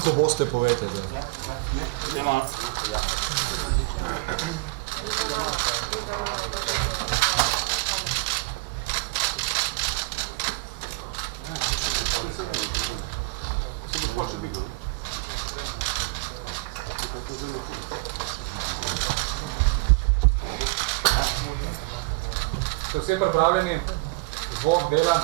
Ko boste, povejte. Ste vsi pripravljeni? Zvok dela.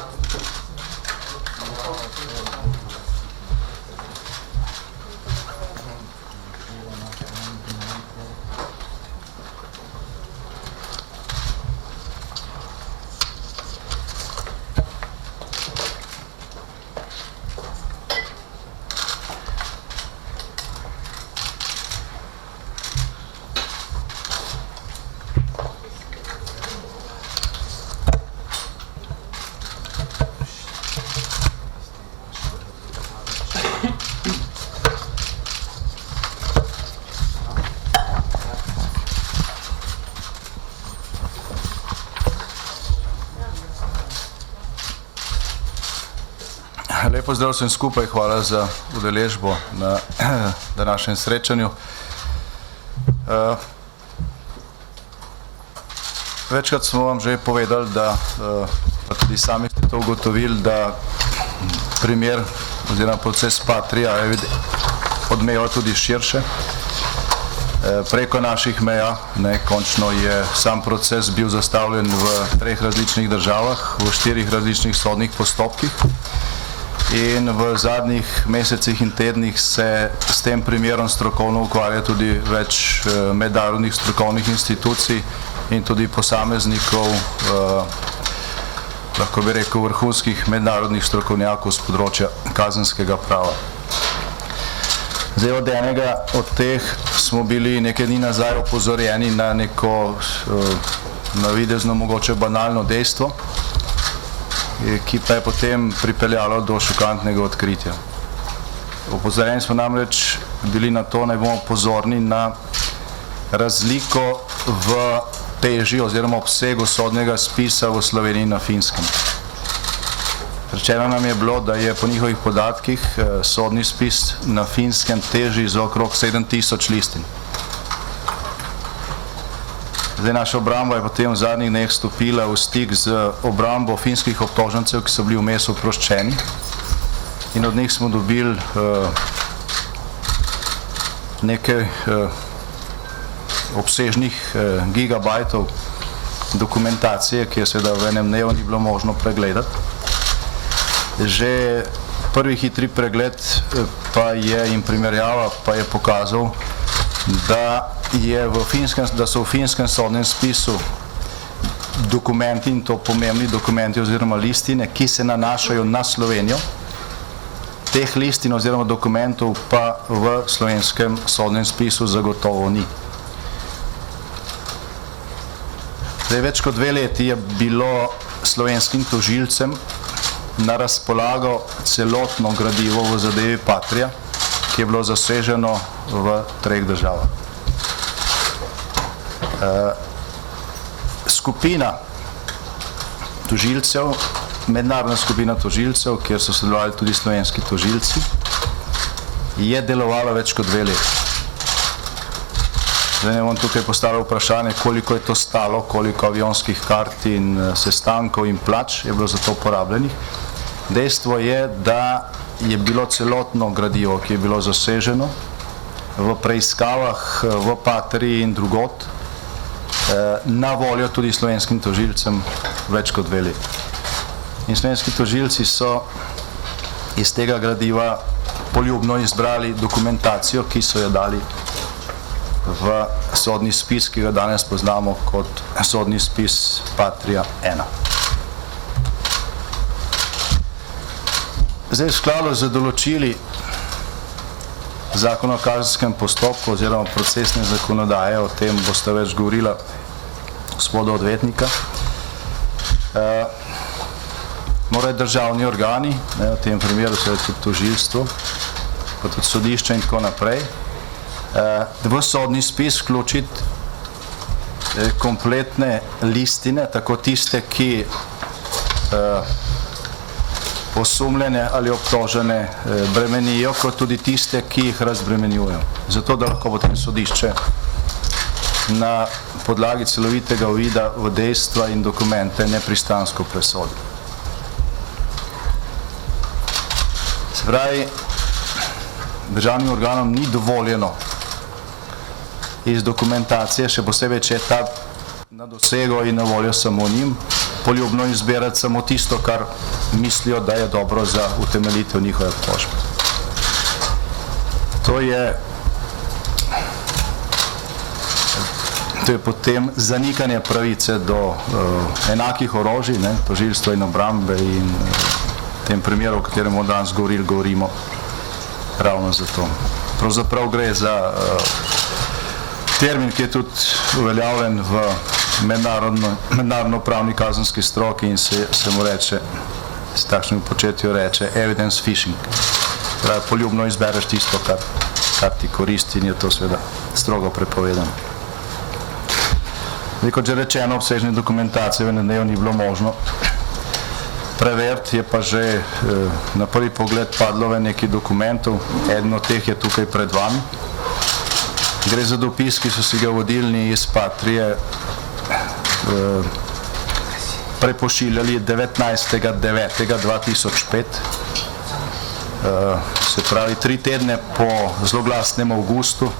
Lep pozdrav vsem skupaj, hvala za udeležbo na današnjem srečanju. Večkrat smo vam že povedali, da pa tudi sami ste to ugotovili, da primer oziroma proces Patria odmeva tudi širše. Preko naših meja, končno je sam proces bil zastavljen v 3 različnih državah, v 4 različnih sodnih postopkih. In v zadnjih mesecih in tednih se s tem primerom strokovno ukvarja tudi več mednarodnih strokovnih institucij in tudi posameznikov, lahko bi rekel, vrhunskih mednarodnih strokovnjakov z področja kazenskega prava. Zdaj, od enega od teh smo bili nekaj dni nazaj opozorjeni na neko navidezno mogoče banalno dejstvo, ki pa je potem pripeljalo do šokantnega odkritja. Opozorjeni smo namreč bili na to, naj bomo pozorni na razliko v teži oziroma obsegu sodnega spisa v Sloveniji in na Finskem. Rečeno nam je bilo, da je po njihovih podatkih sodni spis na Finskem teži za okrog 7000 listin. Zdaj, naša obramba je potem v zadnjih dneh stopila v stik z obrambo finskih obtožencev, ki so bili vmes oproščeni, in od njih smo dobili nekaj obsežnih gigabajtov dokumentacije, ki je seveda v enem dnevu ni bilo možno pregledati. Že prvi hitri pregled pa je in primerjava pa je pokazal, da so v finskem sodnem spisu dokumenti, in to pomembni dokumenti oziroma listine, ki se nanašajo na Slovenijo. Teh listin oziroma dokumentov pa v slovenskem sodnem spisu zagotovo ni. Zdaj, več kot 2 leti je bilo slovenskim tožilcem na razpolago celotno gradivo v zadevi Patria, ki je bilo zaseženo v 3 državah. Skupina tožilcev, mednarodna skupina tožilcev, kjer so sodelovali tudi slovenski tožilci, je delovala več kot 2 leti. Zdaj ne bom tukaj postavil vprašanje, koliko je to stalo, koliko avionskih kart in sestankov in plač je bilo za to porabljenih. Dejstvo je, da je bilo celotno gradivo, ki je bilo zaseženo v preiskavah v Patrii in drugot, na voljo tudi slovenskim tožilcem več kot 2 leti. In slovenski tožilci so iz tega gradiva poljubno izbrali dokumentacijo, ki so jo dali v sodni spis, ki ga danes poznamo kot sodni spis Patria 1. Zdaj, v skladu z določili Zakona o kazenskem postopku oziroma procesne zakonodaje, o tem boste več govorila gospoda odvetnika, morajo državni organi, v tem primeru se tudi tožilstvo, pa tudi sodišče in tako naprej, v sodni spis vključiti kompletne listine, tako tiste, ki osumljene ali obtožene bremenijo, kot tudi tiste, ki jih razbremenjujejo. Zato, da lahko potem sodišče na podlagi celovitega uvida v dejstva in dokumente nepristransko presodi. Se pravi, državnim organom ni dovoljeno iz dokumentacije, še posebej, če je ta na dosego in na voljo samo njim, poljubno izbirati samo tisto, kar mislijo, da je dobro za utemeljitev njihove obtožbe. To je potem zanikanje pravice do enakih orožij, tožilstva in obrambe, in v tem primeru, o katerem bomo danes govorimo ravno za to. Pravzaprav gre za termin, ki je tudi uveljavljen v mednarodno-pravni kazenski stroki in se mu reče, s takšnim početju reče evidence fishing. Pravi, poljubno izbereš tisto, kar ti koristi, in je to seveda strogo prepovedano. Kot že rečeno, obsežne dokumentacije v enem dnevu ni bilo možno preveriti, je pa že na prvi pogled padlo v nekaj dokumentov. Eden od teh je tukaj pred vami. Gre za dopis, ki so si ga vodilni iz Patrije prepošiljali 19.9.2005, se pravi 3 tedne po zloglasnem avgustu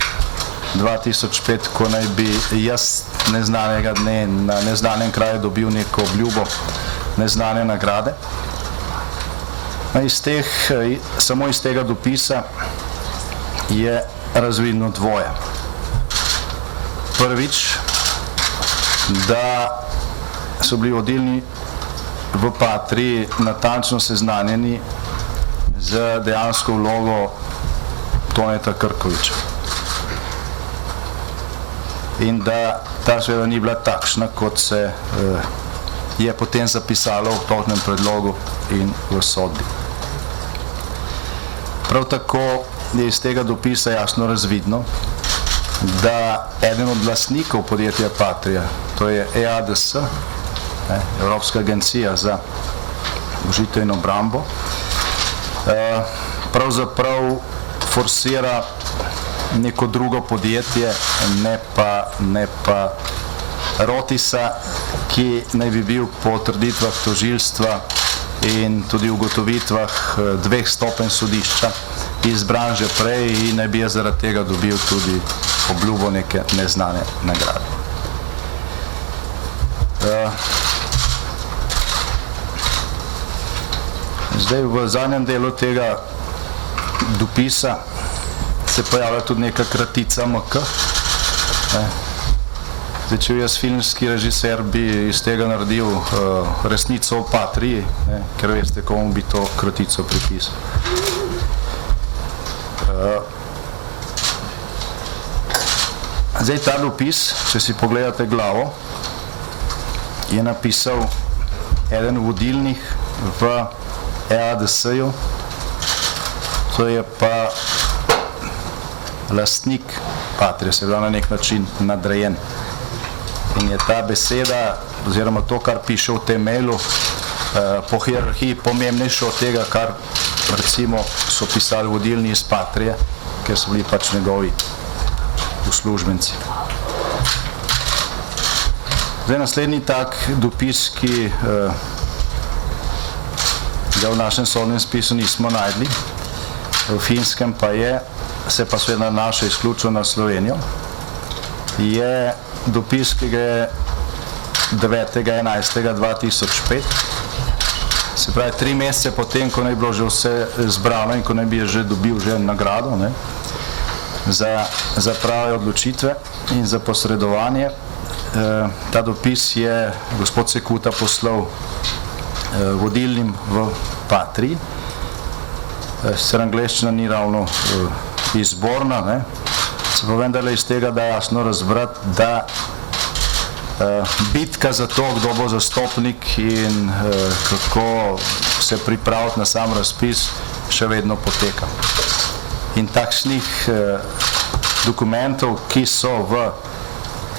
2005, ko naj bi jaz neznanega dne na neznanem kraju dobil neko obljubo neznane nagrade. Samo iz tega dopisa je razvidno dvoje. Prvič, da so bili vodilni v Patriji natančno seznanjeni z dejansko vlogo Toneta Krkoviča. In da ta seveda ni bila takšna, kot se je potem zapisalo v obtožnem predlogu in v sodbi. Prav tako je iz tega dopisa jasno razvidno, da eden od lastnikov podjetja Patria, to je EADS, Evropska agencija za božitev in obrambo, pravzaprav forsira neko drugo podjetje, ne pa Rotisa, ki naj bi bil po trditvah tožilstva in tudi ugotovitvah 2 stopenj sodišča izbran že prej in naj bi je zaradi tega dobil tudi obljubo neke neznane nagrade. Zdaj, v zadnjem delu tega dopisa se pojavlja tudi neka kratica MK. Zdaj, če bi jaz filmski režiser, bi iz tega naredil resnico o Patriji, ker veste, komu bi to kratico pripisal. Zdaj, ta dopis, če si pogledate glavo, je napisal eden vodilnih v EADS-ju, to je pa lastnik Patrije, se pravi na nek način nadrejen. In je ta beseda, oziroma to, kar piše v tem mailu, po hierarhiji pomembnejše od tega, kar recimo so pisali vodilni iz Patrije, ker so bili pač njegovi uslužbenci. Zdaj, naslednji tak dopis, ki ga v našem sodnem spisu nismo najdli, v finskem pa je, se pa seveda nanaša izključno na Slovenijo, je dopis, ki ga je 9.11.2005, se pravi 3 mesece potem, ko naj bi bilo že vse zbrano in ko naj bi je že dobil že nagrado, za prave odločitve in za posredovanje. Ta dopis je gospod Sekuta poslal vodilnim v Patriji. Sicer angleščina ni ravno izborna, ne? Se pa vendarle iz tega da jasno razbrati, da bitka za to, kdo bo zastopnik in kako se pripraviti na sam razpis, še vedno poteka. In takšnih dokumentov, ki so v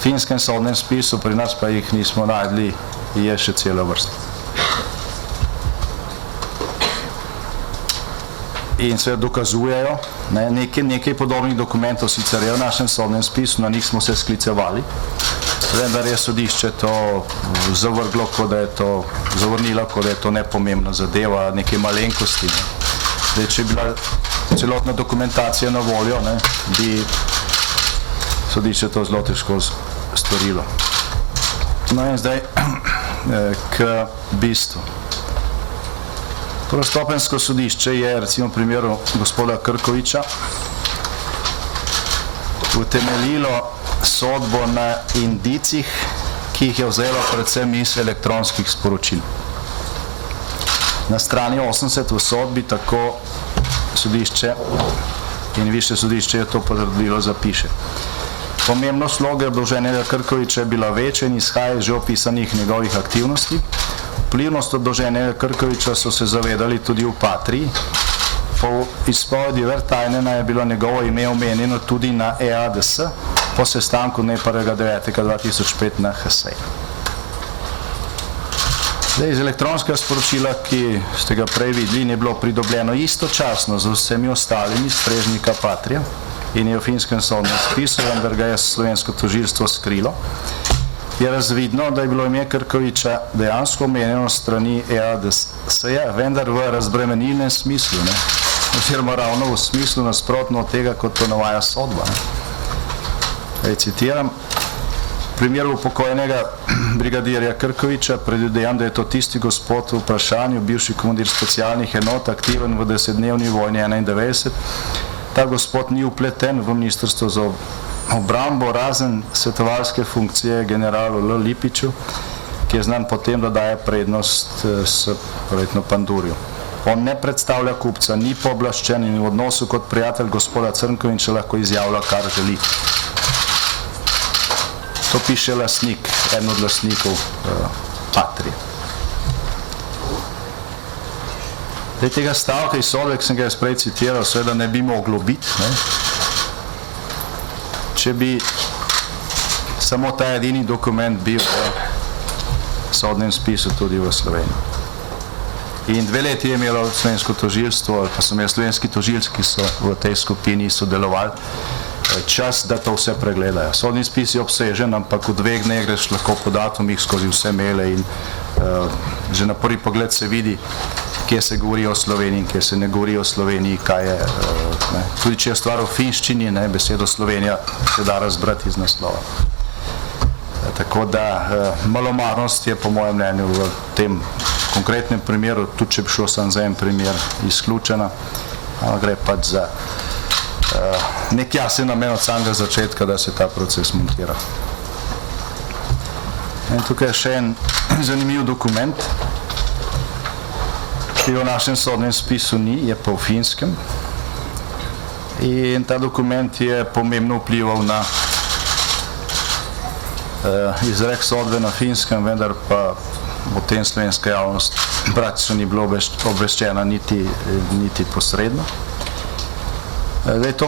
finskem sodnem spisu, pri nas pa jih nismo najdli, je še cela vrsta. In se dokazujejo, nekaj podobnih dokumentov sicer je v našem sodnem spisu, na njih smo se sklicevali, vendar je sodišče to zavrglo, zavrnilo, kot da je to nepomembna zadeva, neke malenkosti. Zdaj, če je bila celotna dokumentacija na voljo, bi sodišče to zelo težko storilo. No in zdaj k bistvu. Prvostopenjsko sodišče je recimo v primeru gospoda Krkoviča utemeljilo sodbo na indicih, ki jih je vzelo predvsem iz elektronskih sporočil. Na strani 80 v sodbi tako sodišče in višje sodišče je to potrdilo zapiše. Pomembnost vloge obdolženega Krkoviča je bila večja in izhaja iz že opisanih njegovih aktivnosti. Vplivnost obdolženega Krkoviča so se zavedali tudi v Patriji. Po izpovedi Vertajnena je bilo njegovo ime omenjeno tudi na EADS po sestanku dne 1.9.2005 na HSE. Zdaj, iz elektronskega sporočila, ki ste ga prej videli, je bilo pridobljeno istočasno z vsemi ostalimi strežnika Patrija in je v finskem sodnem spisu, vendar ga je slovensko tožilstvo skrilo. Je razvidno, da je bilo ime Krkoviča dejansko omenjeno strani EADS-ja, vendar v razbremenilnem smislu, oziroma ravno v smislu nasprotno od tega, kot to navaja sodba. Citiram, v primeru upokojenega brigadirja Krkoviča predvidevam, da je to tisti gospod v vprašanju, bivši komandir specialnih enot, aktiven v 10-dnevni vojni 91. Ta gospod ni upleten v ministrstvo za obrambo, razen svetovalske funkcije generalu L. Lipiču, ki je znan potem, da daje prednost s verjetno Pandurju. On ne predstavlja kupca, ni pooblaščen in v odnosu kot prijatelj gospoda Crnkoviča lahko izjavlja, kar želi. To piše lastnik, en od lastnikov Patrije. Tega stavka iz sodbe, ki sem ga prej citiral, seveda ne bi moglo biti, če bi samo ta edini dokument bil v sodnem spisu tudi v Sloveniji. In 2 leti je imelo slovensko tožilstvo, pa so imeli slovenski tožilci, ki so v tej skupini sodelovali, čas, da to vse pregledajo. Sodni spis je obsežen, ampak v 2 dneh greš lahko po datumih skozi vse maile in že na prvi pogled se vidi, kje se govori o Sloveniji in kje se ne govori o Sloveniji, kaj je, tudi če je stvar v finščini, besedo Slovenija se da razbrati iz naslova. Tako da malomarnost je po mojem mnenju v tem konkretnem primeru, tudi če bi šlo samo za en primer, izključena, gre pač za nek jasen namen od samega začetka, da se ta proces montira. In tukaj je še en zanimiv dokument, ki v našem sodnem spisu ni, je pa v finskem. In ta dokument je pomembno vplival na izrek sodbe na finskem, vendar pa o tem slovenska javnost praktično ni bilo obveščena niti posredno. Zdaj, to,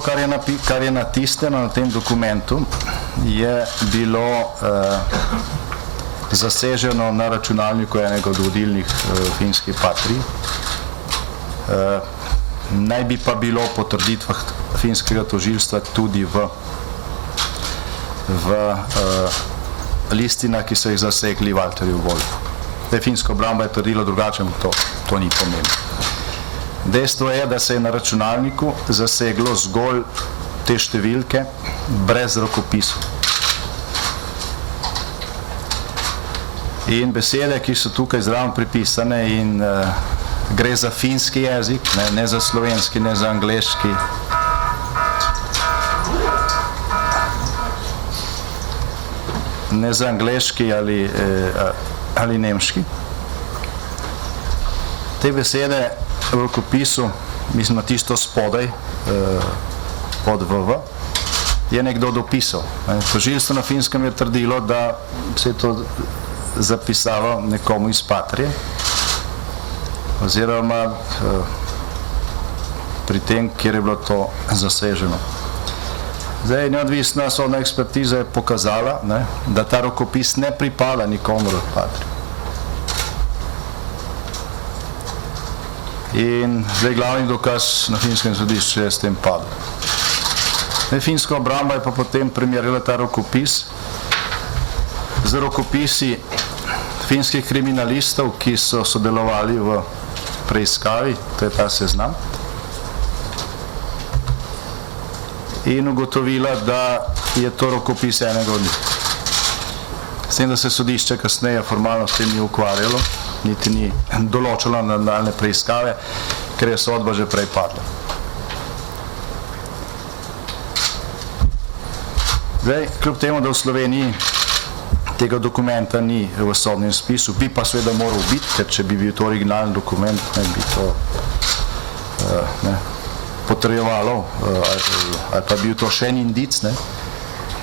kar je natisnjeno na tem dokumentu, je bilo zaseženo na računalniku enega od vodilnih finskih Patrij. Naj bi pa bilo po trditvah finskega tožilstva tudi v listinah, ki so jih zasegli Walterju Wolfu. Finska obramba je trdila drugače, to ni pomembno. Dejstvo je, da se je na računalniku zaseglo zgolj te številke brez rokopisov. In besede, ki so tukaj zraven pripisane, in gre za finski jezik, ne za slovenski, ne za angleški. ne za angleški ali nemški. Te besede v rokopisu, mislim na tisto spodaj, pod VV, je nekdo dopisal. Tožilstvo na Finskem je trdilo, da se je to zapisalo nekomu iz Patrije, oziroma pri tem, kjer je bilo to zaseženo. Zdaj, neodvisna sodna ekspertiza je pokazala, da ta rokopis ne pripada nikomur od Patrije. In zdaj glavni dokaz na finskem sodišču je s tem padel. Finska obramba je pa potem primerjala ta rokopis z rokopisi finskih kriminalistov, ki so sodelovali v preiskavi, to je ta seznam, in ugotovila, da je to rokopis enega od njih. S tem, da se sodišče kasneje formalno s tem ni ukvarjalo, niti ni določilo nadaljne preiskave, ker je sodba že prej padla. Zdaj, kljub temu, da v Sloveniji tega dokumenta ni v sodnem spisu, bi pa seveda moral biti, ker če bi bil to originalni dokument, bi to potrjevalo, ali pa bil to še en indic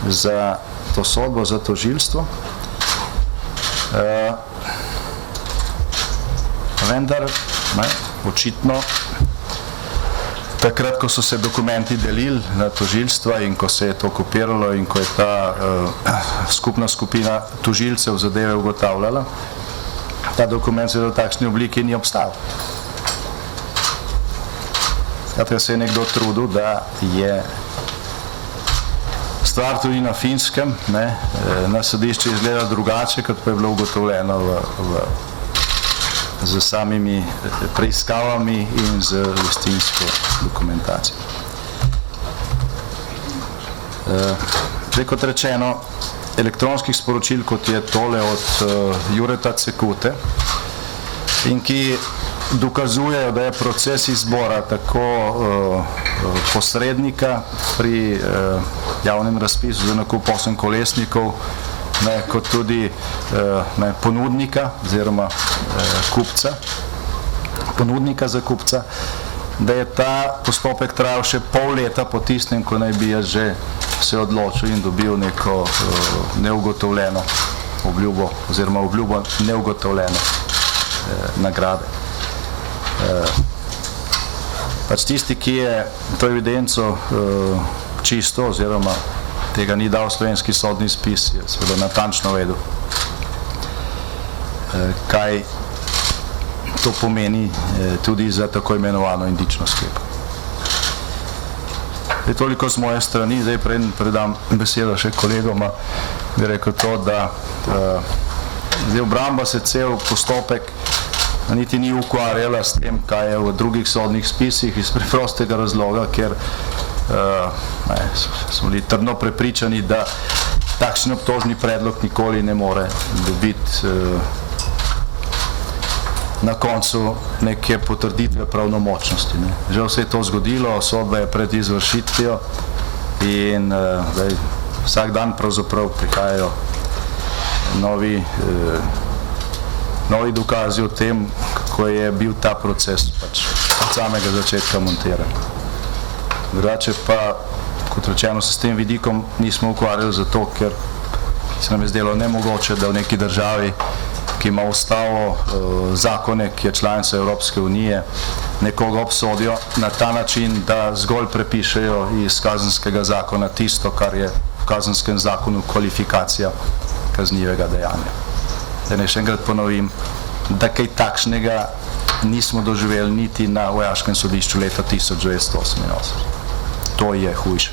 za to sodbo, za tožilstvo. Vendar, očitno, takrat, ko so se dokumenti delili na tožilstva in ko se je to kopiralo in ko je ta skupna skupina tožilcev zadeve ugotavljala, ta dokument se v takšni obliki ni obstajal. Skratka, se je nekdo trudil, da je stvar tudi na Finskem, na sodišče izgleda drugače, kot pa je bilo ugotovljeno z samimi preiskavami in z listinsko dokumentacijo. Zdaj, kot rečeno, elektronskih sporočil, kot je tole od Jureta Cekute, in ki dokazujejo, da je proces izbora tako posrednika pri javnem razpisu za nakup 8 kolesnikov, kot tudi ponudnika oziroma kupca, ponudnika za kupca, da je ta postopek trajal še pol leta po tistem, ko naj bi jaz že se odločil in dobil neko neugotovljeno obljubo oziroma obljubo neugotovljene nagrade. Pač tisti, ki je to evidenco čisto oziroma tega ni dal slovenski sodni spis, je seveda natančno vedel, kaj to pomeni tudi za tako imenovano indično sklepo. Toliko z moje strani, zdaj predam besedo še kolegoma, bi rekel to, da zdaj obramba se cel postopek niti ni ukvarjala s tem, kaj je v drugih sodnih spisih, iz preprostega razloga, ker smo bili trdno prepričani, da takšen obtožni predlog nikoli ne more dobiti na koncu neke potrditve pravnomočnosti. Žal se je to zgodilo, sodba je pred izvršitvijo in vsak dan pravzaprav prihajajo novi dokazi o tem, kako je bil ta proces pač od samega začetka montiran. Drugače pa, kot rečeno, se s tem vidikom nismo ukvarjali zato, ker se nam je zdelo nemogoče, da v neki državi, ki ima ustavo, zakone, ki je članica Evropske unije, nekoga obsodijo na ta način, da zgolj prepišejo iz kazenskega zakona tisto, kar je v kazenskem zakonu kvalifikacija kaznivega dejanja. Da ne še enkrat ponovim, da kaj takšnega nismo doživeli niti na vojaškem sodišču leta 1988. To je hujše.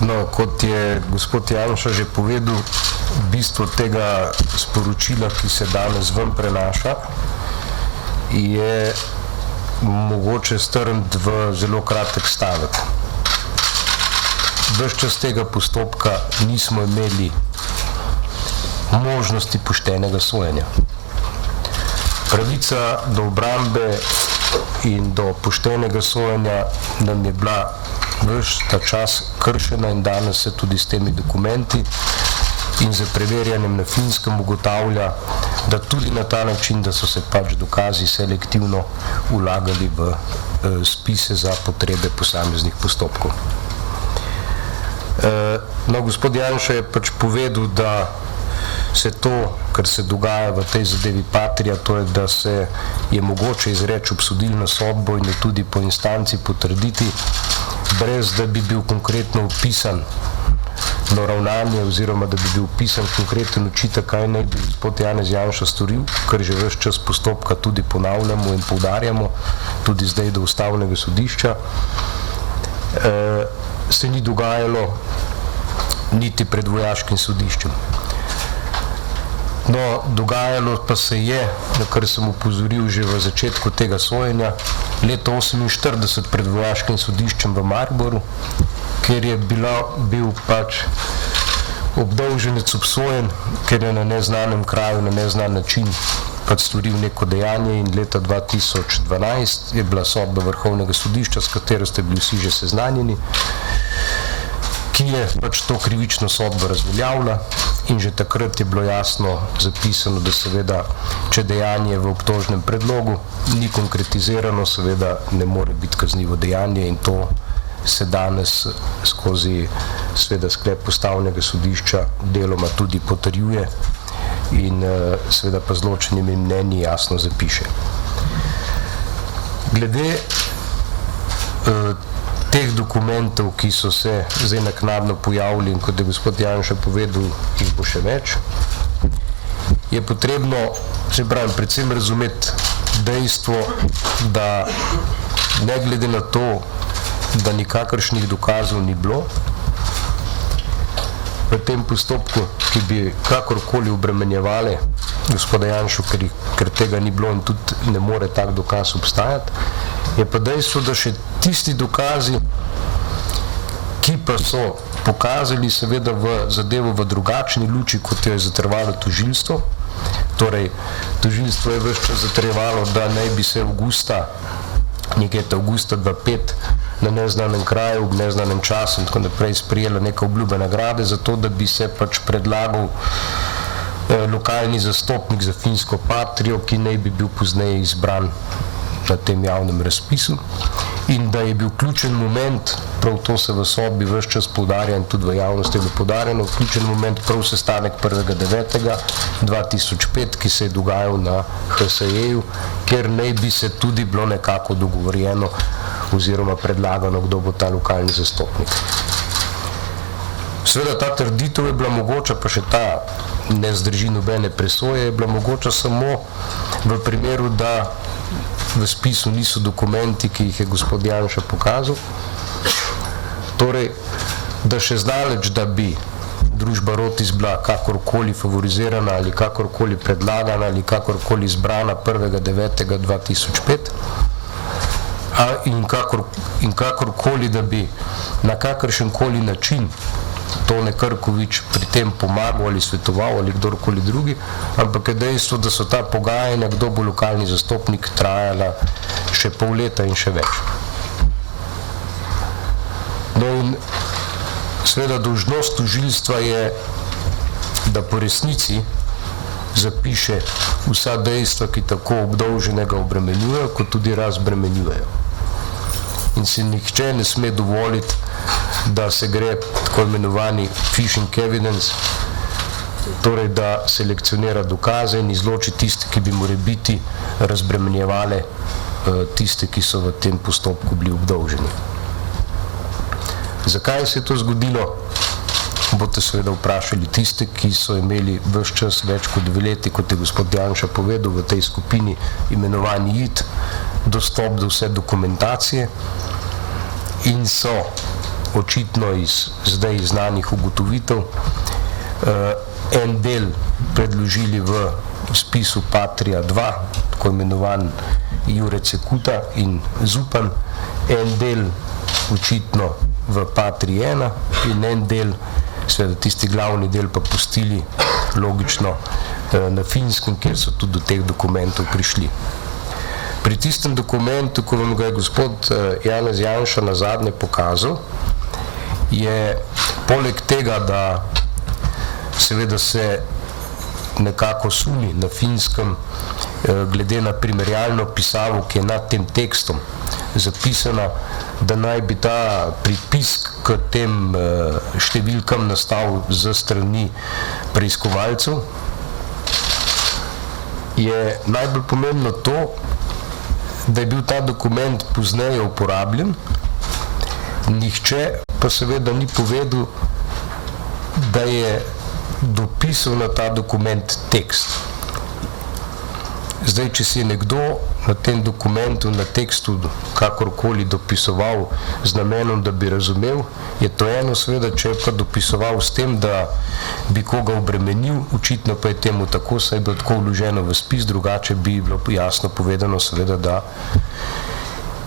No, kot je gospod Janša že povedal, bistvo tega sporočila, ki se danes ven prenaša, je mogoče strniti v zelo kratek stavek. Ves čas tega postopka nismo imeli možnosti poštenega sojenja. Pravica do obrambe in do poštenega sojenja nam je bila ves ta čas kršena in danes se tudi s temi dokumenti in za preverjanjem na Finskem ugotavlja, da tudi na ta način, da so se pač dokazi selektivno vlagali v spise za potrebe posameznih postopkov. No, gospod Janša je pač povedal, da se to, kar se dogaja v tej zadevi Patria, to je, da se je mogoče izreči obsodilno sodbo in jo tudi po instanci potrditi, brez da bi bil konkretno opisan ravnanje oziroma da bi bil opisan konkreten očitek, kaj naj bi gospod Janez Janša storil, kar že ves čas postopka tudi ponavljamo in poudarjamo, tudi zdaj do Ustavnega sodišča, se ni dogajalo niti pred vojaškim sodiščem. No, dogajalo pa se je, na kar sem upozoril že v začetku tega sojenja, leto 1948 pred vojaškim sodiščem v Mariboru, ker je bil pač obdolženec obsojen, ker je na neznanem kraju, na neznan način pač storil neko dejanje in leta 2012 je bila sodba Vrhovnega sodišča, s katero ste bili vsi že seznanjeni, ki je pač to krivično sodbo razveljavila in že takrat je bilo jasno zapisano, da seveda, če dejanje v obtožnem predlogu ni konkretizirano, seveda ne more biti kaznivo dejanje in to se danes skozi seveda sklep Ustavnega sodišča deloma tudi potrjuje in seveda pa z ločenimi mnenji jasno zapiše. Glede teh dokumentov, ki so se zdaj naknadno pojavili in kot je gospod Janša povedal, jih bo še več, je potrebno, se pravi, predvsem razumeti dejstvo, da ne glede na to, da nikakršnih dokazov ni bilo v tem postopku, ki bi kakorkoli obremenjevali gospoda Janšu, ker tega ni bilo in tudi ne more tak dokaz obstajati, je pa dejstvo, da še tisti dokazi, ki pa so pokazali seveda v zadevo v drugačni luči, kot jo je zatrjevalo tožilstvo, torej tožilstvo je ves čas zatrjevalo, da naj bi se nekje avgusta 2005 na neznanem kraju, v neznanem času in tako naprej sprijela neka obljube nagrade za to, da bi se pač predlagal lokalni zastopnik za finsko Patrijo, ki naj bi bil pozneje izbran na tem javnem razpisu in da je bil ključen moment, prav to se v sodbi ves čas poudarja in tudi v javnosti je bilo poudarjeno, ključen moment prav sestanek 1.9.2005, ki se je dogajal na HSE-ju, kjer naj bi se tudi bilo nekako dogovorjeno oziroma predlagano, kdo bo ta lokalni zastopnik. Seveda ta trditev je bila mogoča, pa še ta ne zdrži nobene presoje, je bila mogoča samo v primeru, da v spisu niso dokumenti, ki jih je gospod Janša pokazal. Torej, da še zdaleč, da bi družba Rotis bila kakorkoli favorizirana ali kakorkoli predlagana ali kakorkoli izbrana 1.9.2005 in kakorkoli, da bi na kakršenkoli način Tone Krkovič pri tem pomagal ali svetoval ali kdorkoli drugi, ampak je dejstvo, da so ta pogajanja, kdo bo lokalni zastopnik, trajala še pol leta in še več. No in seveda dolžnost tožilstva je, da po resnici zapiše vsa dejstva, ki tako obdolženega obremenjujejo, kot tudi razbremenjujejo. In si nihče ne sme dovoliti, da se gre tako imenovani fishing evidence, torej da selekcionira dokaze in izloči tiste, ki bi morebiti razbremenjevale tiste, ki so v tem postopku bili obdolženi. Zakaj se je to zgodilo? Boste seveda vprašali tiste, ki so imeli ves čas več kot 2 leti, kot je gospod Janša povedal, v tej skupini imenovani JIT, dostop do vse dokumentacije in so očitno iz zdaj znanih ugotovitev en del predložili v spisu Patria 2, tako imenovan Jure Cekuta in Zupan, en del očitno v Patri 1 in en del, seveda tisti glavni del pa pustili logično na Finskem, kjer so tudi do teh dokumentov prišli. Pri tistem dokumentu, ko vam ga je gospod Janez Janša nazadnje pokazal, je poleg tega, da seveda se nekako sumi na Finskem glede na primerjalno pisavo, ki je nad tem tekstom zapisana, da naj bi ta pripis k tem številkam nastal z strani preiskovalcev, je najbolj pomembno to, da je bil ta dokument pozneje uporabljen, nihče pa seveda ni povedal, da je dopisal na ta dokument tekst. Zdaj, če si je nekdo na tem dokumentu, na tekstu kakorkoli dopisoval z namenom, da bi razumel, je to eno, seveda, če je pa dopisoval s tem, da bi koga obremenil, očitno pa je temu tako, saj bi tako vloženo v spis, drugače bi bilo jasno povedano, seveda, da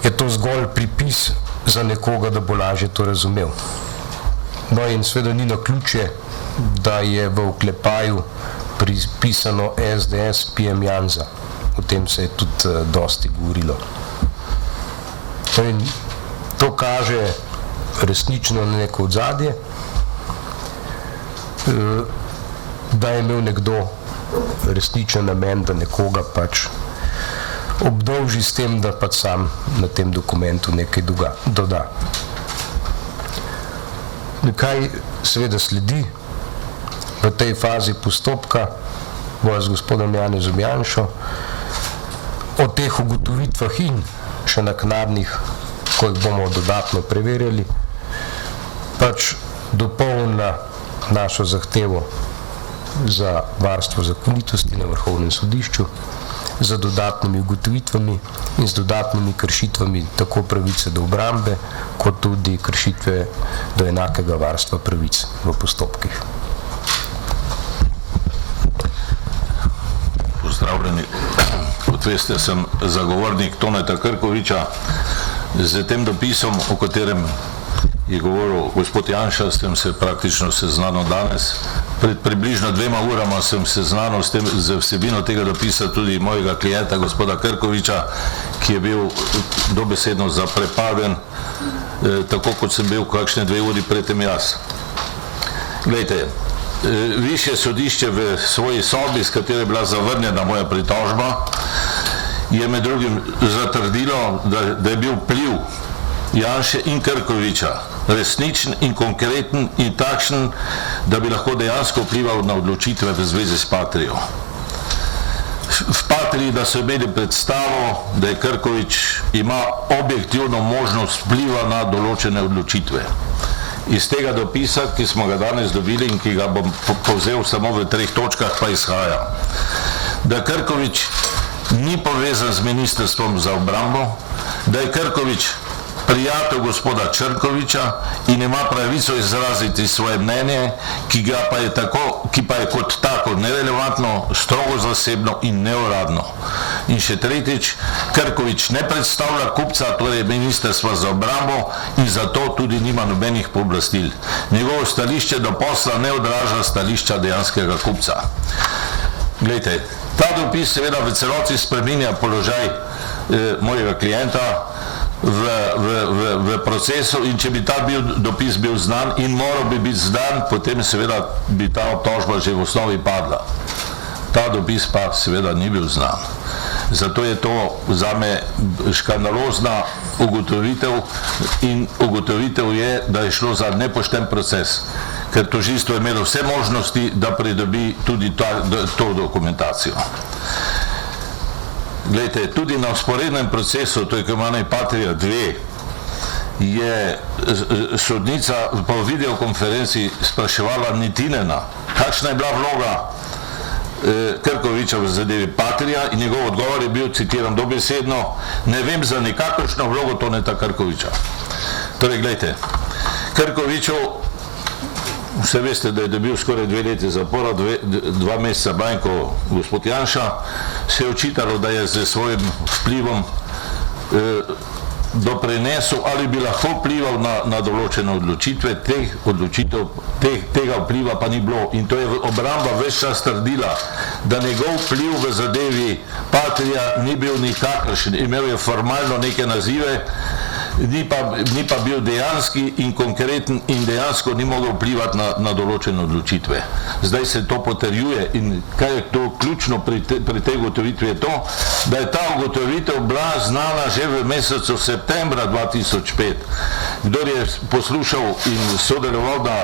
je to zgolj pripis za nekoga, da bo lažje to razumel. No in seveda ni naključje, da je v oklepaju pripisano SDS PM Janza. O tem se je tudi dosti govorilo. In to kaže resnično na neko odzadje, da je imel nekdo resničen namen, da nekoga pač obdolži s tem, da pač sam na tem dokumentu nekaj doda. Kaj seveda sledi v tej fazi postopka z gospodom Janezom Janšo, o teh ugotovitvah in še naknadnih, ko jih bomo dodatno preverjali, pač dopolnila našo zahtevo za varstvo zakonitosti na Vrhovnem sodišču z dodatnimi ugotovitvami in z dodatnimi kršitvami tako pravice do obrambe, kot tudi kršitve do enakega varstva pravic v postopkih. Pozdravljeni. Kot veste, sem zagovornik Toneta Krkoviča. Z tem dopisom, o katerem je govoril gospod Janša, sem se praktično seznanil danes. Pred približno 2 urama sem seznanil z vsebino tega dopisa tudi mojega klienta, gospoda Krkoviča, ki je bil dobesedno zaprepaden, tako kot sem bil kakšne 2 uri predtem jaz. Glejte, Višje sodišče v svoji sodbi, s katero je bila zavrnjena moja pritožba, je med drugim zatrdilo, da je bil vpliv Janše in Krkoviča resničen in konkreten in takšen, da bi lahko dejansko vplival na odločitve v zvezi s Patrijo. V Patriji, da so imeli predstavo, da je Krkovič ima objektivno možnost vpliva na določene odločitve. Iz tega dopisa, ki smo ga danes dobili in ki ga bom povzel samo v 3 točkah, pa izhaja, da Krkovič ni povezan z Ministrstvom za obrambo, da je Krkovič prijatelj gospoda Črnkoviča in ima pravico izraziti svoje mnenje, ki pa je kot tako nerelevantno, strogo zasebno in neuradno. In še tretjič, Krkovič ne predstavlja kupca, torej Ministrstva za obrambo, in zato tudi nima nobenih pooblastil. Njegovo stališče do posla ne odraža stališča dejanskega kupca. Glejte, ta dopis seveda v celoti spreminja položaj mojega klienta v procesu, in če bi ta dopis bil znan in moral bi biti znan, potem seveda bi ta obtožba že v osnovi padla. Ta dopis pa seveda ni bil znan. Zato je to zame škandalozna ugotovitev, in ugotovitev je, da je šlo za nepošten proces, ker tožilstvo je imelo vse možnosti, da pridobi tudi to dokumentacijo. Glejte, tudi na vzporednem procesu, to je imenovana Patrija 2, je sodnica po videokonferenci spraševala Nitinena, kakšna je bila vloga Krkoviča v zadevi Patrija, in njegov odgovor je bil, citiram dobesedno, ne vem za nikakršno vlogo Toneta Krkoviča. Torej, glejte, Krkovičev, vse veste, da je dobil skoraj 2 leti zapora, 2 meseca manj kot gospod Janša, se je očitalo, da je z svojim vplivom doprinesel ali bi lahko vplival na določene odločitve, tega vpliva pa ni bilo. In to je obramba ves čas trdila, da njegov vpliv v zadevi Patria ni bil nikakršen. Imel je formalno neke nazive, ni pa bil dejanski in konkreten in dejansko ni mogel vplivati na določene odločitve. Zdaj se to potrjuje in kaj je to ključno pri tej ugotovitvi je to, da je ta ugotovitev bila znana že v mesecu septembra 2005. Kdor je poslušal in sodeloval na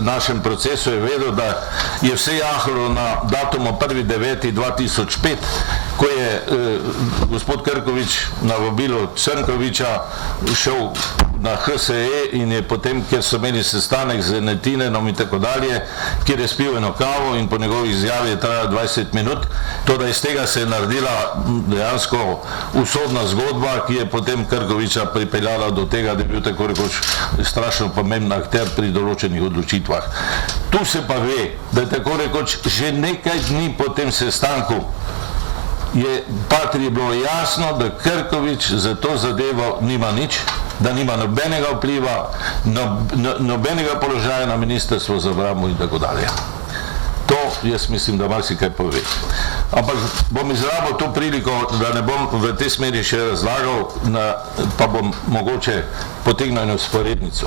našem procesu, je vedel, da je vse jahalo na datumu 1.9.2005, ko je gospod Krkovič na vabilo Crnkoviča šel na HSE in je potem, kjer so imeli sestanek z Netinenom in tako dalje, kjer je spil eno kavo in po njegovi izjavi je trajala 20 minut, to da iz tega se je naredila dejansko usodna zgodba, ki je potem Krkoviča pripeljala do tega, da je bil tako rekoč strašno pomemben akter pri določenih odločitvah. Tu se pa ve, da je tako rekoč že nekaj dni po tem sestanku je Patriji bilo jasno, da Krkovič za to zadevo nima nič, da nima nobenega vpliva, nobenega položaja na ministrstvu za obrambo in tako dalje. To jaz mislim, da marsikaj pove. Ampak bom izrabil to priliko, da ne bom v tej smeri še razlagal, pa bom mogoče potegnil eno vzporednico.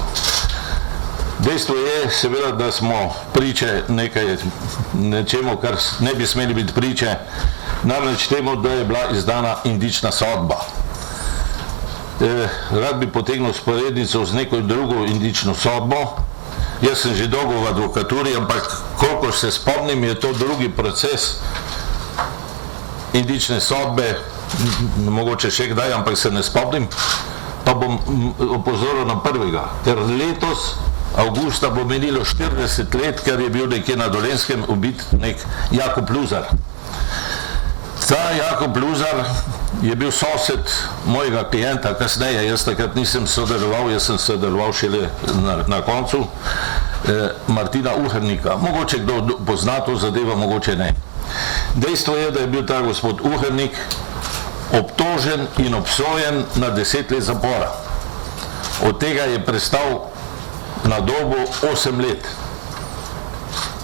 Dejstvo je seveda, da smo priče nečemu, kar ne bi smeli biti priče, namreč temu, da je bila izdana indična sodba. Rad bi potegnil vzporednico z neko drugo indično sodbo. Jaz sem že dolgo v advokaturi, ampak koliko se spomnim, je to drugi proces indične sodbe, mogoče še kdaj, ampak se ne spomnim, pa bom opozoril na prvega, ker letos avgusta bo menilo 40 let, ker je bil nekje na Dolenjskem ubit nek Jakob Luzar. Ta Jakob Luzar je bil sosed mojega klienta, kasneje, jaz takrat nisem sodeloval, jaz sem sodeloval šele na koncu, Martina Uhernika. Mogoče kdo pozna to zadevo, mogoče ne. Dejstvo je, da je bil ta gospod Uhernik obtožen in obsojen na 10 let zapora. Od tega je prestal na dobo 8 let.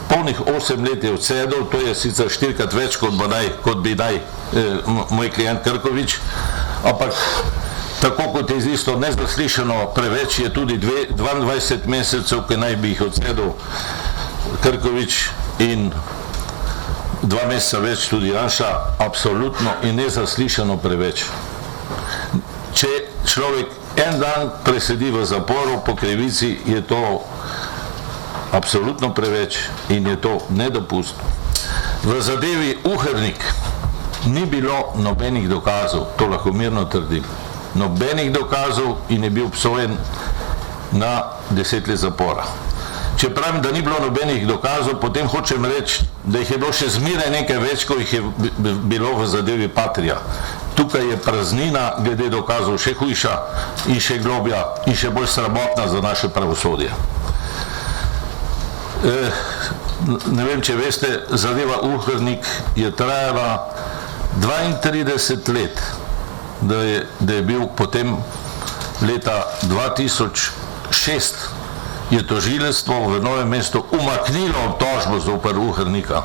Polnih 8 let je odsedel, to je sicer 4-krat več, kot bi naj moj klient Krkovič, ampak tako kot je isto nezaslišano preveč, je tudi 22 mesecev, ki naj bi jih odsedel Krkovič in 2 meseca več tudi Janša, absolutno in nezaslišano preveč. Če človek en dan presedi v zaporu po krivici, je to absolutno preveč in je to nedopustno. V zadevi Uhernik ni bilo nobenih dokazov, to lahko mirno trdim, nobenih dokazov in je bil obsojen na 10 let zapora. Če pravim, da ni bilo nobenih dokazov, potem hočem reči, da jih je bilo še zmeraj nekaj več, kot jih je bilo v zadevi Patria. Tukaj je praznina glede dokazov še hujša in še globlja in še bolj sramotna za naše pravosodje. Ne vem, če veste, zadeva Uhernik je trajala 32 let, da je bil potem leta 2006 je tožilstvo v Novem mestu umaknilo obtožbo zoper Uhernika.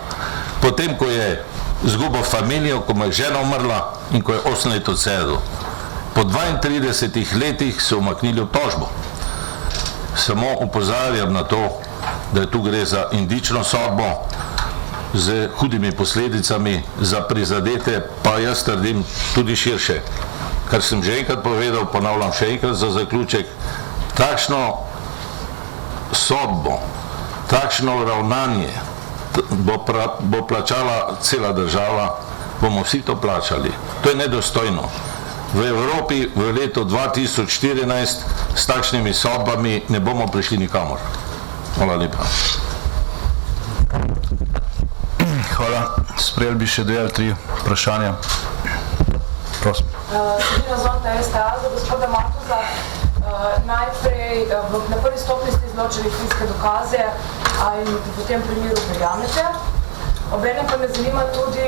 Potem, ko je izgubil familijo, ko mu je žena umrla in ko je 8 let odsedel. Po 32 letih so umaknili obtožbo. Samo opozarjam na to, da tu gre za indično sodbo z hudimi posledicami za prizadete, pa jaz trdim tudi širše. Kar sem že enkrat povedal, ponavljam še enkrat za zaključek, takšno sodbo, takšno ravnanje bo plačala cela država, bomo vsi to plačali. To je nedostojno. V Evropi v letu 2014 s takšnimi sodbami ne bomo prišli nikamor. Hvala lepa. Hvala. Sprejeli bi še 2 ali 3 vprašanja. Prosim. Sabina Zonta, STA, za gospoda Matoza. Najprej, na prvi stopni ste izločili filmske dokaze in v tem primeru verjamete. Obenem pa me zanima tudi,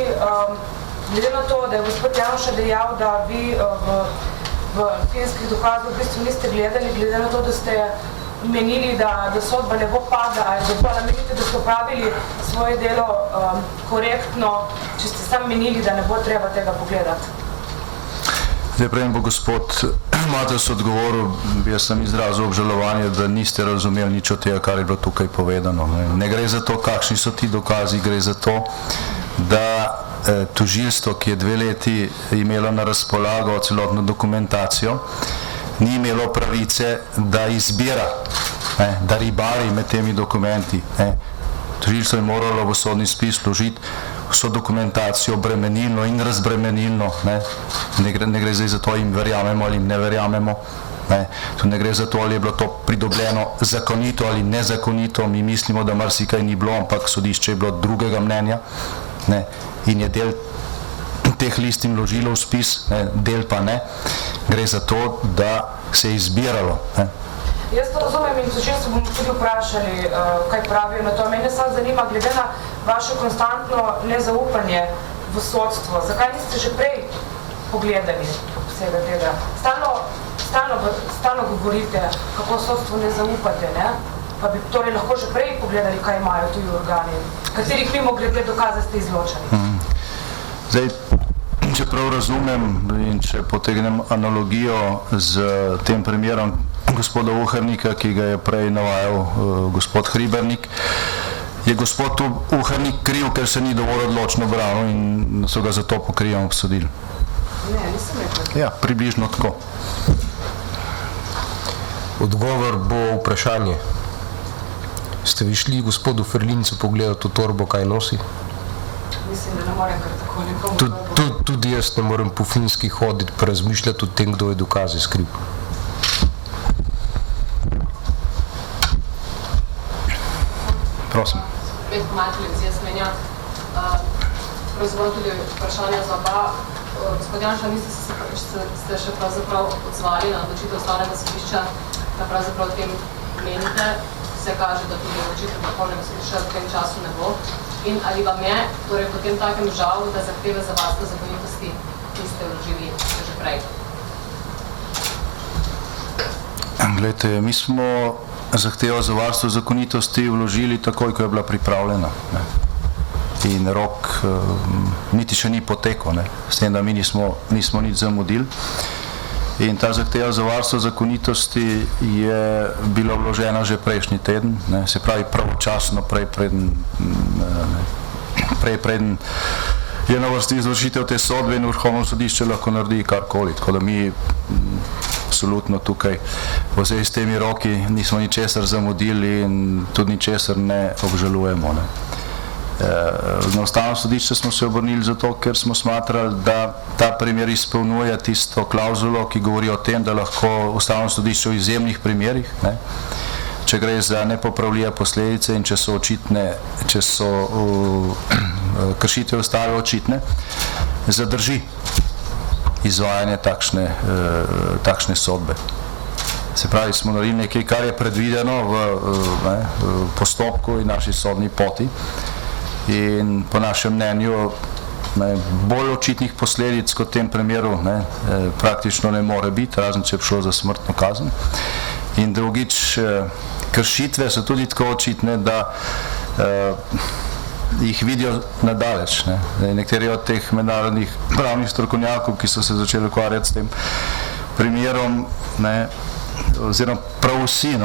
glede na to, da je gospod Janša dejal, da vi v v filmskih dokazov v bistvu niste gledali, glede na to, da ste menili, da sodba ne bo padla, ali da menite, da ste opravili svoje delo korektno, če ste sam menili, da ne bo treba tega pogledati? Zdaj, preden bo gospod Matos odgovoril, jaz sem izrazil obžalovanje, da niste razumeli nič od tega, kar je bilo tukaj povedano. Ne gre za to, kakšni so ti dokazi, gre za to, da tožilstvo, ki je 2 leti imelo na razpolago celotno dokumentacijo, ni imelo pravice, da izbira, da ribari med temi dokumenti. Tožilstvo je moralo v sodni spis vložiti vso dokumentacijo bremenilno in razbremenilno. Ne gre zdaj za to, jim verjamemo ali jim ne verjamemo. Tu ne gre za to, ali je bilo to pridobljeno zakonito ali nezakonito. Mi mislimo, da marsikaj ni bilo, ampak sodišče je bilo drugega mnenja in je del teh listin vložilo v spis, del pa ne. Gre za to, da se je izbiralo. Jaz to razumem in tožilstvo bomo tudi vprašali, kaj pravijo na to. Mene samo zanima, glede na vaše konstantno nezaupanje v sodstvo, zakaj niste že prej pogledali vsega tega? Stalno govorite, kako sodstvo ne zaupate, ne? Pa bi torej lahko že prej pogledali, kaj imajo tuji organi, katerih mimogrede dokaze ste izločali. Zdaj, če prav razumem in če potegnem analogijo z tem primerom gospoda Uhernika, ki ga je prej navajal gospod Hribernik, je gospod Uhernik kriv, ker se ni dovolj odločno branil in so ga zato po krivem obsodili. Ne, nisem rekel. Ja, približno tako. Odgovor bo vprašanje. Ste vi šli gospodu Ferlincu pogledati v torbo, kaj nosi? Mislim, da ne morem kar tako nekomu. Tudi jaz ne morem po Finski hoditi pa razmišljati o tem, kdo je dokaze skril. Prosim. Petko Matilic, jaz menjam. Pravzaprav tudi vprašanja za oba. Gospod Janša, ste še pravzaprav odzvali na odločitev Ustavnega sodišča, da pravzaprav o tem menite, se kaže, da tudi odločitev Vrhovnega sodišča v tem času ne bo. In ali vam je torej potem takem žal, da zahteve za varstvo zakonitosti niste vložili že prej? Glejte, mi smo zahtevo za varstvo zakonitosti vložili takoj, ko je bila pripravljena. In rok niti še ni potekel, s tem, da mi nismo nič zamudili. In ta zahteva za varstvo zakonitosti je bila vložena že prejšnji teden, se pravi pravočasno, prej preden je na vrsti izvršitev te sodbe in Vrhovno sodišče lahko naredi karkoli. Tako da mi absolutno tukaj v zvezi s temi roki nismo ničesar zamudili in tudi ničesar ne obžalujemo. Na Ustavno sodišče smo se obrnili zato, ker smo smatrali, da ta primer izpolnjuje tisto klauzulo, ki govori o tem, da lahko Ustavno sodišče v izjemnih primerih, če gre za nepopravljive posledice in če so kršitve ustave očitne, zadrži izvajanje takšne sodbe. Se pravi, smo naredili nekaj, kar je predvideno v postopku in naši sodni poti. In po našem mnenju bolj očitnih posledic kot v tem primeru praktično ne more biti, razen če je šlo za smrtno kazen. In drugič, kršitve so tudi tako očitne, da jih vidijo nadaleč. Nekateri od teh mednarodnih pravnih strokovnjakov, ki so se začeli ukvarjati s tem primerom, oziroma prav vsi,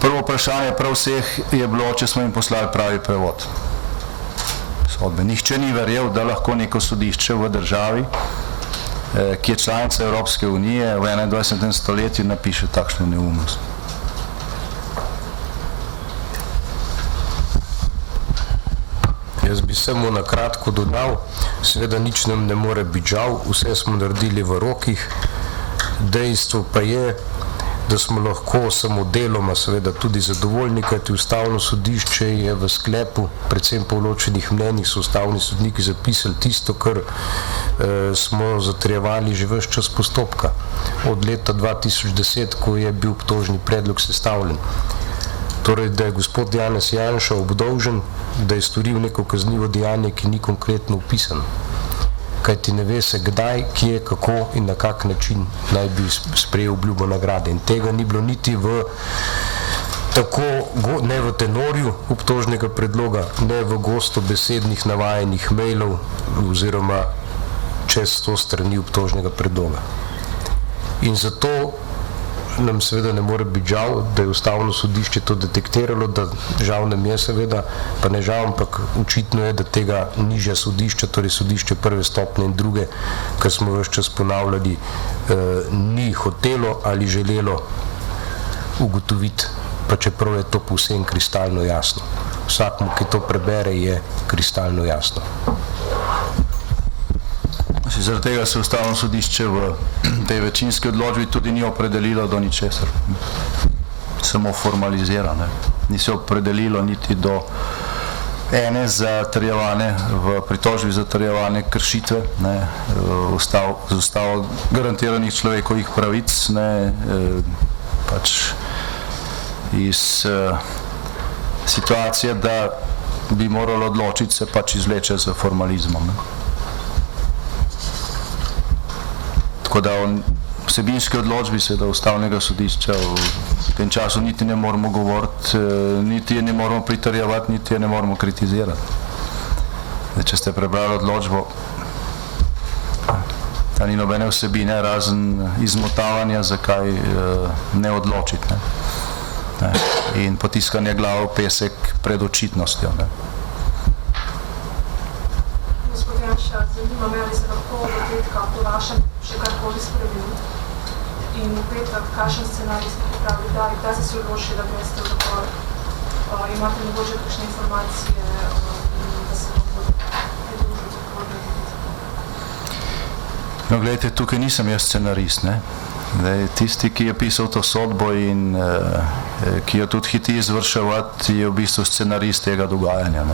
prvo vprašanje prav vseh je bilo, če smo jim poslali pravi prevod sodbe. Nihče ni verjel, da lahko neko sodišče v državi, ki je članica Evropske unije, v 21. stoletju napiše takšno neumnost. Jaz bi samo na kratko dodal, seveda nič nam ne more biti žal, vse smo naredili v rokih. Dejstvo pa je, da smo lahko samo deloma seveda tudi zadovoljni, kajti Ustavno sodišče je v sklepu, predvsem po vločenih mnenjih, so ustavni sodniki zapisali tisto, kar smo zatrjevali že ves čas postopka, od leta 2010, ko je bil obtožni predlog sestavljen. Torej, da je gospod Janez Janša obdolžen, da je storil neko kaznivo dejanje, ki ni konkretno opisano. kajti ne ve se kdaj, kje, kako in na kak način naj bi sprejel obljubo nagrade. In tega ni bilo niti v ne v tenorju obtožnega predloga, ne v gostobesednih navajenih mailov oziroma čez 100 strani obtožnega predloga. In zato nam seveda ne more biti žal, da je Ustavno sodišče to detektiralo, da žal nam je seveda, pa ne žal, ampak očitno je, da tega nižja sodišča, torej sodišče prve stopnje in druge, kar smo ves čas ponavljali, ni hotelo ali želelo ugotoviti, pa čeprav je to povsem kristalno jasno. Vsakmu, ki to prebere, je kristalno jasno. Zaradi tega se Ustavno sodišče v tej večinski odločbi tudi ni opredelilo do ničesar. Samo formalizira. Ni se opredelilo niti do ene zatrjevane, v pritožbi zatrjevane kršitve z Ustavo garantiranih človekovih pravic, pač iz situacije, da bi moralo odločiti, se pač izvleče z formalizmom. Tako da o vsebinski odločbi seveda Ustavnega sodišča v tem času niti ne moramo govoriti, niti je ne moramo pritrjevati, niti je ne moramo kritizirati. Če ste prebrali odločbo, ta ni nobene vsebine, razen izmotavanja, zakaj ne odločiti. In potiskanje glave v pesek pred očitnostjo. Gospod Janša, zanima me, ali se lahko v petka po vašem še karkoli spremenil in v petek, kakšen scenarij ste pripravili, da ste se odločili, da greste v zapor, imate mogoče kakšne informacije, da se vam bodo pridružili zaporni? No, gledajte, tukaj nisem jaz scenarist, tisti, ki je pisal to sodbo in ki jo tudi hiti izvrševati, je v bistvu scenarist tega dogajanja.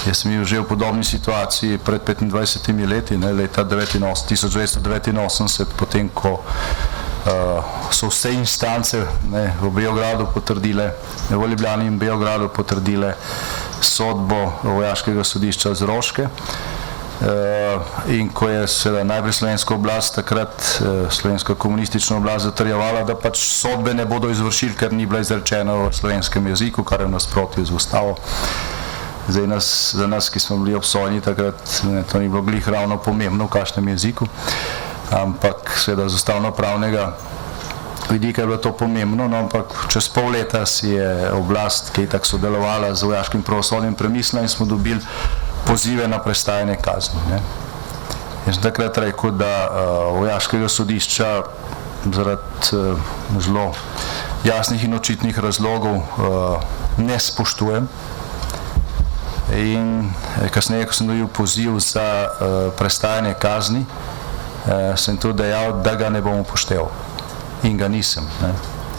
Jaz sem bil že v podobni situaciji pred 25 leti, leta 1989, potem, ko so vse instance v Beogradu potrdile, v Ljubljani in Beogradu potrdile sodbo vojaškega sodišča z Roške, in ko je seveda najprej slovenska oblast, takrat slovenska komunistična oblast zatrjevala, da pač sodbe ne bodo izvršili, ker ni bila izrečena v slovenskem jeziku, kar je v nasprotju z Ustavo. Zdaj za nas, ki smo bili obsojeni takrat, to ni bilo glih ravno pomembno, v kakšnem jeziku, ampak seveda z ustavno-pravnega vidika je bilo to pomembno, no, ampak čez pol leta si je oblast, ki je tako sodelovala z vojaškim pravosodjem, premislila in smo dobili pozive na prestajanje kazni. Jaz sem takrat rekel, da vojaškega sodišča zaradi zelo jasnih in očitnih razlogov ne spoštujem. In kasneje, ko sem dobil poziv za prestajanje kazni, sem tudi dejal, da ga ne bom upošteval. In ga nisem.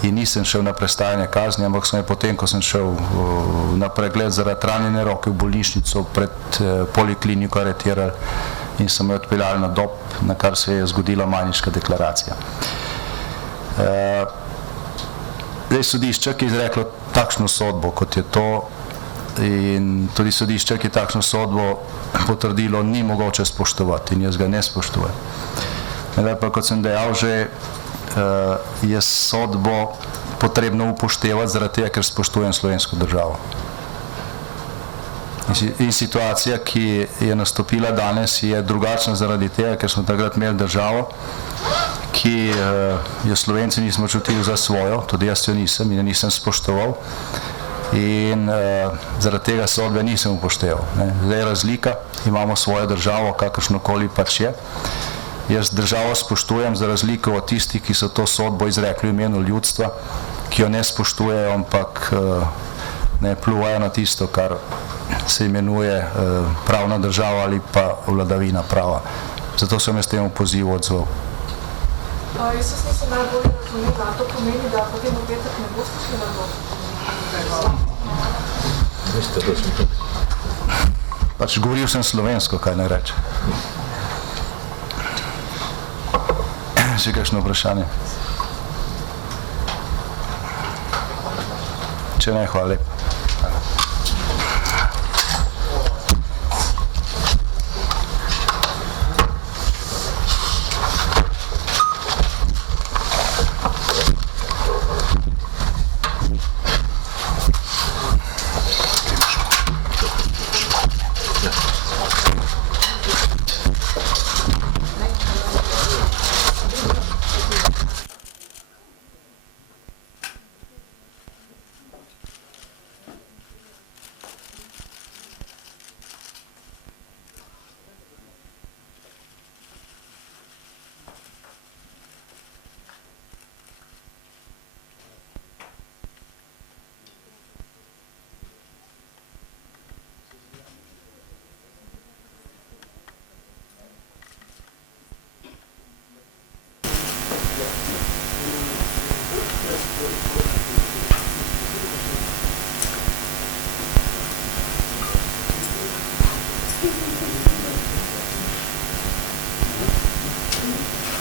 In nisem šel na prestajanje kazni, ampak sem potem, ko sem šel na pregled zaradi ranjene roke v bolnišnico, pred polikliniko aretirali in so me odpeljali na Dob, na kar se je zgodila Majniška deklaracija. Zdaj sodišče, ki je izreklo takšno sodbo, kot je to, in tudi sodišče, ki je takšno sodbo potrdilo, ni mogoče spoštovati in jaz ga ne spoštujem. Pa kot sem dejal že, je sodbo potrebno upoštevati zaradi tega, ker spoštujem slovensko državo. In situacija, ki je nastopila danes, je drugačna zaradi tega, ker smo takrat imeli državo, ki jo Slovenci nismo čutili za svojo, tudi jaz jo nisem in jo nisem spoštoval. In zaradi tega sodbe nisem upošteval. Zdaj je razlika, imamo svojo državo, kakršnokoli pač je. Jaz državo spoštujem za razliko od tistih, ki so to sodbo izrekli v imenu ljudstva, ki jo ne spoštujejo, ampak ne pluvajo na tisto, kar se imenuje pravna država ali pa vladavina prava. Zato sem jaz temu pozivu odzval. Jaz nisem najbolj razumela, to pomeni, da potem v petek ne boste šli na Dob? Pač govoril sem slovensko, kaj naj reče. Še kakšno vprašanje? Če ne, hvala lepa.